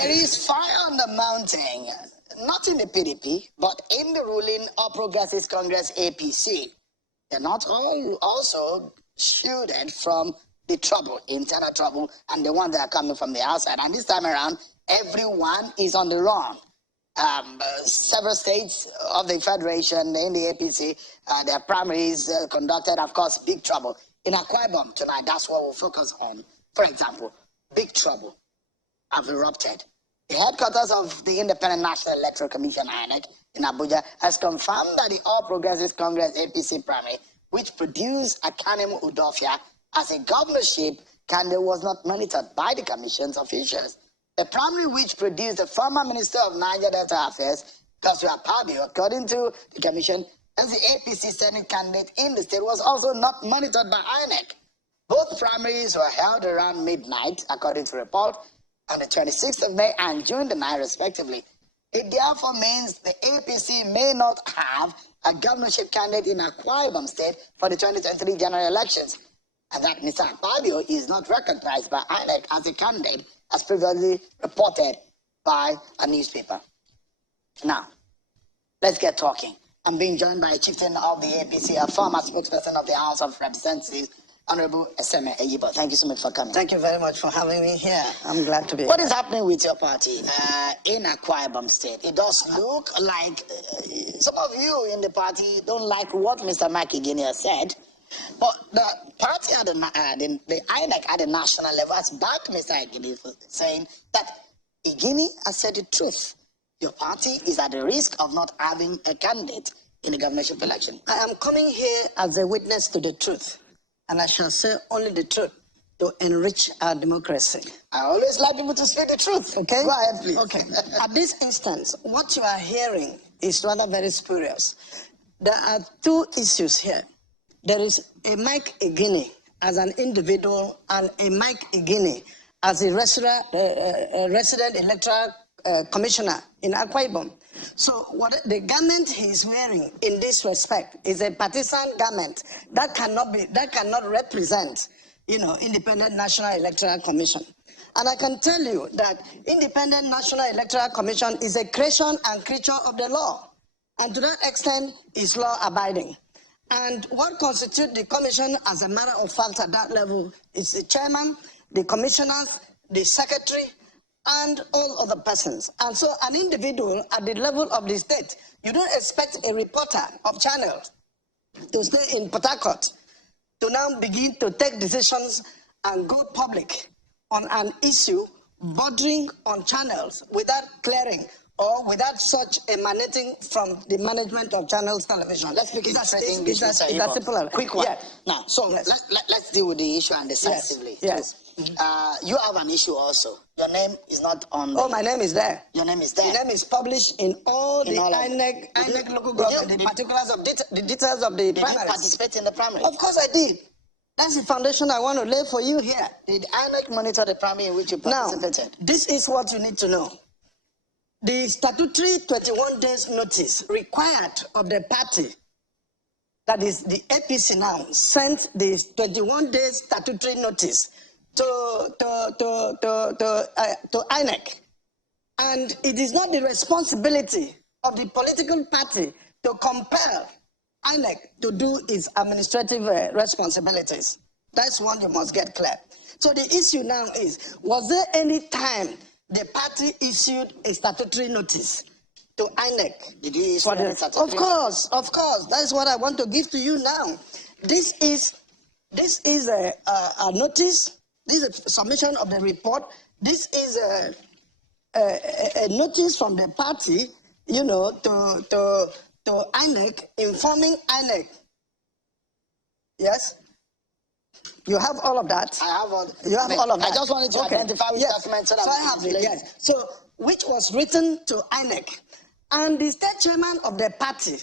There is fire on the mountain, not in the PDP, but in the ruling All Progressives Congress APC. They're not all also shielded from the trouble, internal trouble, and the ones that are coming from the outside. And this time around, everyone is on the run. Several states of the Federation in the APC, their primaries conducted, of course, big trouble. In Akwa Ibom tonight, that's what we'll focus on. For example, big trouble have erupted. The headquarters of the Independent National Electoral Commission, INEC, in Abuja, has confirmed that the All Progressives Congress APC primary, which produced Akanim Udofia as a governorship candidate, was not monitored by the commission's officials. The primary, which produced the former Minister of Niger Delta Affairs, Akwa Ibom, according to the commission, as the APC Senate candidate in the state, was also not monitored by INEC. Both primaries were held around midnight, according to report, on the 26th of May and June the 9th, respectively. It therefore means the APC may not have a governorship candidate in Akwa Ibom State for the 2023 general elections, and that Mr. Akpabio is not recognized by INEC as a candidate, as previously reported by a newspaper. Now, let's get talking. I'm being joined by a chieftain of the APC, a former spokesperson of the House of Representatives, Honorable Eseme Eyibo. Thank you so much for coming. Thank you very much for having me here. I'm glad to be here. What is happening with your party in Akwa Ibom State? It does look like some of you in the party don't like what Mr. Mike Igini has said, but the party at the INEC at the national level has backed Mr. Igini for saying that Igini has said the truth. Your party is at the risk of not having a candidate in the governorship election. I am coming here as a witness to the truth, and I shall say only the truth to enrich our democracy. I always like people to speak the truth. Okay? Go ahead, please. Okay. At this instance, what you are hearing is rather very spurious. There are two issues here. There is a Mike Igini as an individual and a Mike Igini as a resident electoral commissioner in Akwa Ibom. So what the garment he is wearing in this respect is a partisan garment that cannot represent, Independent National Electoral Commission. And I can tell you that Independent National Electoral Commission is a creation and creature of the law, and to that extent is law abiding. And what constitutes the commission, as a matter of fact, at that level is the chairman, the commissioners, the secretary, and all other persons. And so an individual at the level of the state, you don't expect a reporter of channel to stay in Port Harcourt to now begin to take decisions and go public on an issue bordering on channels without clearing or without such emanating from the management of channels television. Let's begin straight English. Quick one. Yeah. Now, so let's deal with the issue and decisively. Yes. You have an issue also. Your name is not on. Oh, my name is there. Your name is there. My name is published in all the INEC local government, the particulars of the details of the primaries. Did you participate in the primary? Of course I did. That's the foundation I want to lay for you here. Did INEC monitor the primary in which you participated? Now, this is what you need to know. The statutory 21 days notice required of the party, that is the APC now, sent the 21 days statutory notice to INEC. And it is not the responsibility of the political party to compel INEC to do its administrative responsibilities. That's one you must get clear. So the issue now is, was there any time the party issued a statutory notice to INEC? Did you issue a statutory? Of course. That's what I want to give to you now. This is a notice. This is a submission of the report. This is a notice from the party, to INEC, informing INEC. Yes? You have all of that. I have all. You have all of that. I just wanted to identify which document so that I have it. Yes. So, which was written to INEC, and the state chairman of the party,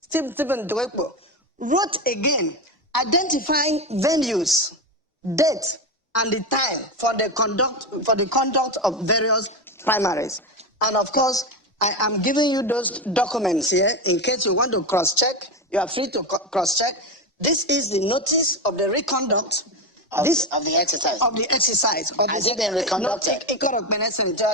Stephen Dwekbo, wrote again, identifying venues, dates, and the time for the conduct of various primaries. And of course, I am giving you those documents here in case you want to cross-check. You are free to cross-check. This is the notice of the reconduct of the exercise. Of the exercise. Has it been reconducted?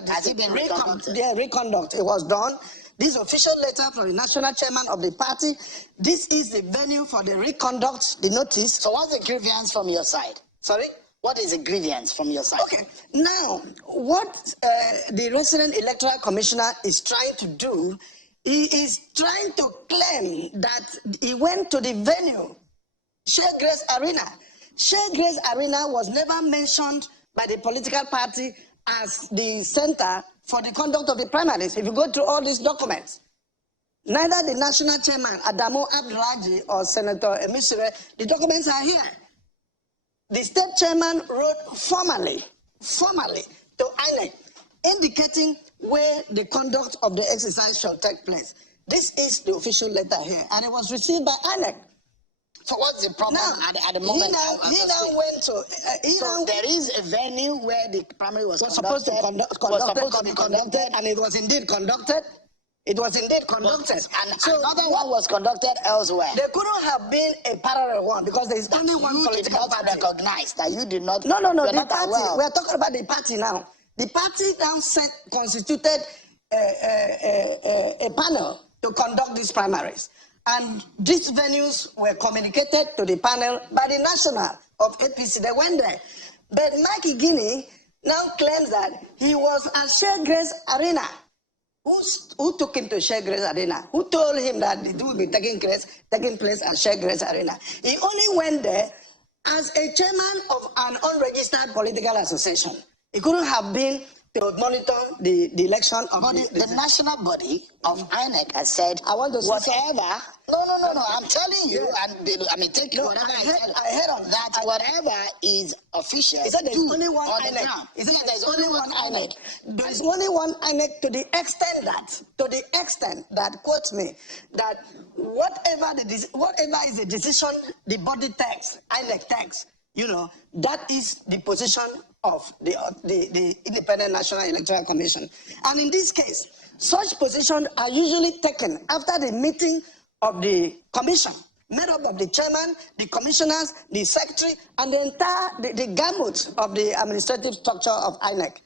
Has it been reconducted? Yeah, reconduct. It was done. This official letter from the national chairman of the party. This is the venue for the reconduct, the notice. So what's the grievance from your side? Sorry? What is the grievance from your side? Okay. Now, what the resident electoral commissioner is trying to do, he is trying to claim that he went to the venue, Shea Grace Arena. Shea Grace Arena was never mentioned by the political party as the center for the conduct of the primaries. If you go through all these documents, neither the national chairman, Adamu Abdulaji, or Senator Emisire, the documents are here. The state chairman wrote formally to INEC, indicating where the conduct of the exercise shall take place. This is the official letter here, and it was received by INEC. So what's the problem at the moment? So there is a venue where the primary was supposed to be conducted, and it was indeed conducted. It was indeed conducted. And so another one was conducted elsewhere. There couldn't have been a parallel one because there is only one political party. Recognize that you did not. No. The party. We are talking about the party now. The party now constituted a panel to conduct these primaries. And these venues were communicated to the panel by the national of APC. They went there. But Mike Igini now claims that he was at Shea Grace Arena. Who took him to Shea Grace Arena? Who told him that it would be taking place at Shea Grace Arena? He only went there as a chairman of an unregistered political association. He couldn't have been to monitor the election of the national body of INEC has said, I want to say whatever. No. I'm telling you, and take whatever I heard on that. Whatever is official. He said there's only one INEC. He said there's only one INEC. There's only one INEC to the extent that, quote me, that whatever is the decision the body takes, INEC takes, that is the position of the Independent National Electoral Commission. And in this case, such positions are usually taken after the meeting of the commission, made up of the chairman, the commissioners, the secretary, and the entire, the gamut of the administrative structure of INEC.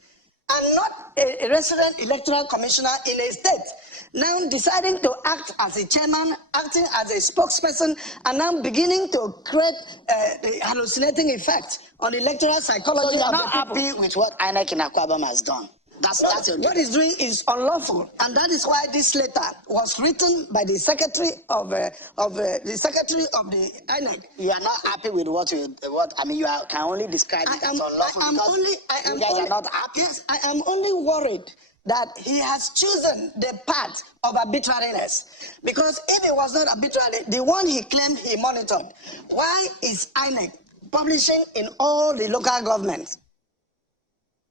And not a resident electoral commissioner in a state now deciding to act as a chairman, acting as a spokesperson, and now beginning to create the hallucinating effect on electoral psychology. So you're not happy with what INEC in Akwa Ibom has done? That's what he's doing is unlawful, and that is why this letter was written by the secretary of the INEC. You are not happy with you can only describe it as unlawful you guys are not happy. Yes, I am only worried that he has chosen the path of arbitrariness. Because if it was not arbitrary, the one he claimed he monitored, why is INEC publishing in all the local governments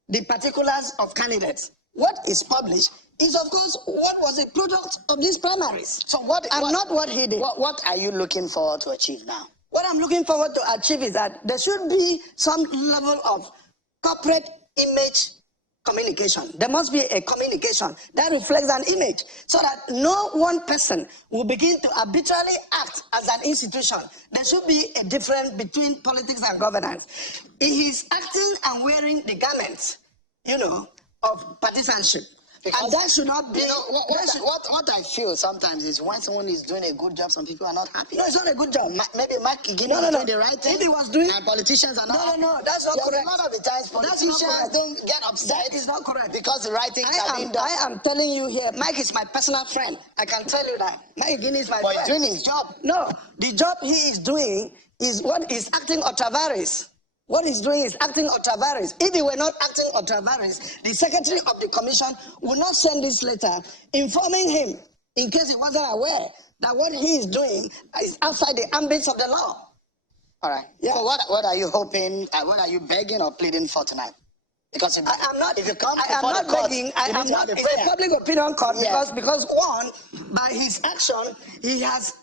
the particulars of candidates? What is published is, of course, what was a product of these primaries. So not what he did. What are you looking forward to achieve now? What I'm looking forward to achieve is that there should be some level of corporate image communication. There must be a communication that reflects an image so that no one person will begin to arbitrarily act as an institution. There should be a difference between politics and governance. He is acting and wearing the garments, of partisanship. Because, and that should not be. What I feel sometimes is when someone is doing a good job, some people are not happy. No, it's not a good job. Maybe Mike Igini was doing the right thing. If he was doing, and politicians are not. No, that's not correct. A lot of the times politicians don't get upset. That is not correct because the right things are being done. I am telling you here, Mike is my personal friend. I can tell you that. Mike Igini is my friend. But he's doing his job. No, the job he is doing is what is acting ultra-vires. What he's doing is acting ultra-vires. If he were not acting ultra-vires, the secretary of the commission would not send this letter informing him, in case he wasn't aware, that what he is doing is outside the ambits of the law. All right. Yeah. So what are you hoping, what are you begging or pleading for tonight? Because I'm not begging. I'm not. It's a public opinion court because one, by his action, he has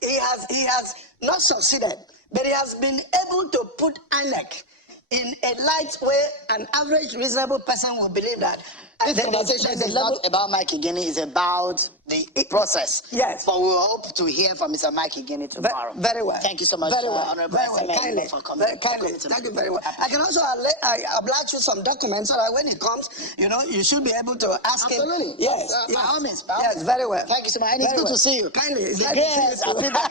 not succeeded, but he has been able to put INEC in a light way an average reasonable person will believe that This conversation is not about Mike Igini, it's about the process. Yes. But we hope to hear from Mr. Mike Igini tomorrow. Very well. Thank you so much, very well. Honorable Very well. Eseme Kindly. for coming. Kindly. Thank you very well. I can also oblige you some documents so that when it comes, you should be able to ask him. Absolutely. Yes. By all means. Yes, very well. Thank you so much. And it's good to see you. Kindly. It's yes, I feel that.